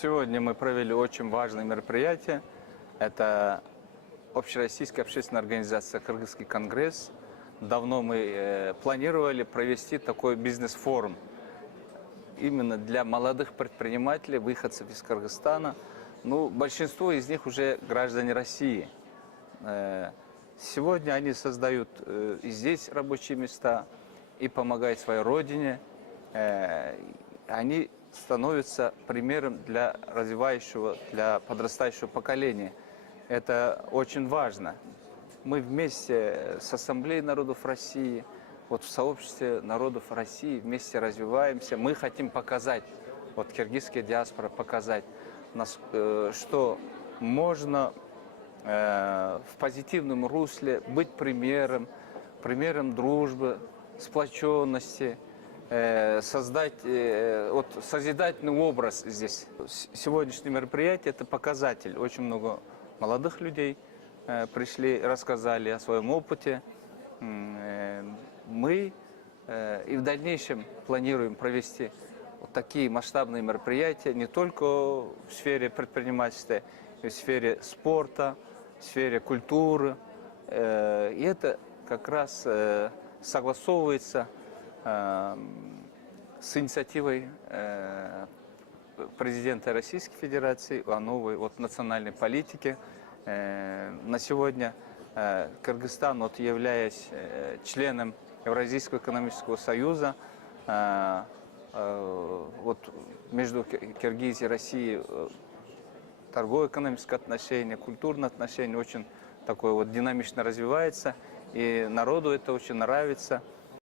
Сегодня мы провели очень важное мероприятие. Это Общероссийская общественная организация «Кыргызский конгресс». Давно мы планировали провести такой бизнес-форум именно для молодых предпринимателей, выходцев из Кыргызстана. Ну, большинство из них уже граждане России. Сегодня они создают и здесь рабочие места, и помогают своей родине. Они становятся примером для развивающего, для подрастающего поколения. Это очень важно. Мы вместе с Ассамблеей народов России, вот в сообществе народов России вместе развиваемся. Мы хотим показать, вот киргизская диаспора показать, что можно в позитивном русле быть примером дружбы, сплоченности, создать созидательный образ здесь. Сегодняшнее мероприятие – это показатель. Очень много молодых людей пришли, рассказали о своем опыте. Мы и в дальнейшем планируем провести вот такие масштабные мероприятия не только в сфере предпринимательства, и в сфере спорта, в сфере культуры. И это как раз согласовывается с инициативой президента Российской Федерации о новой национальной политике. На сегодня Кыргызстан, являясь членом Евразийского экономического союза, между Киргизией и Россией торгово-экономическое отношение, культурное отношение очень такое динамично развивается, и народу это очень нравится.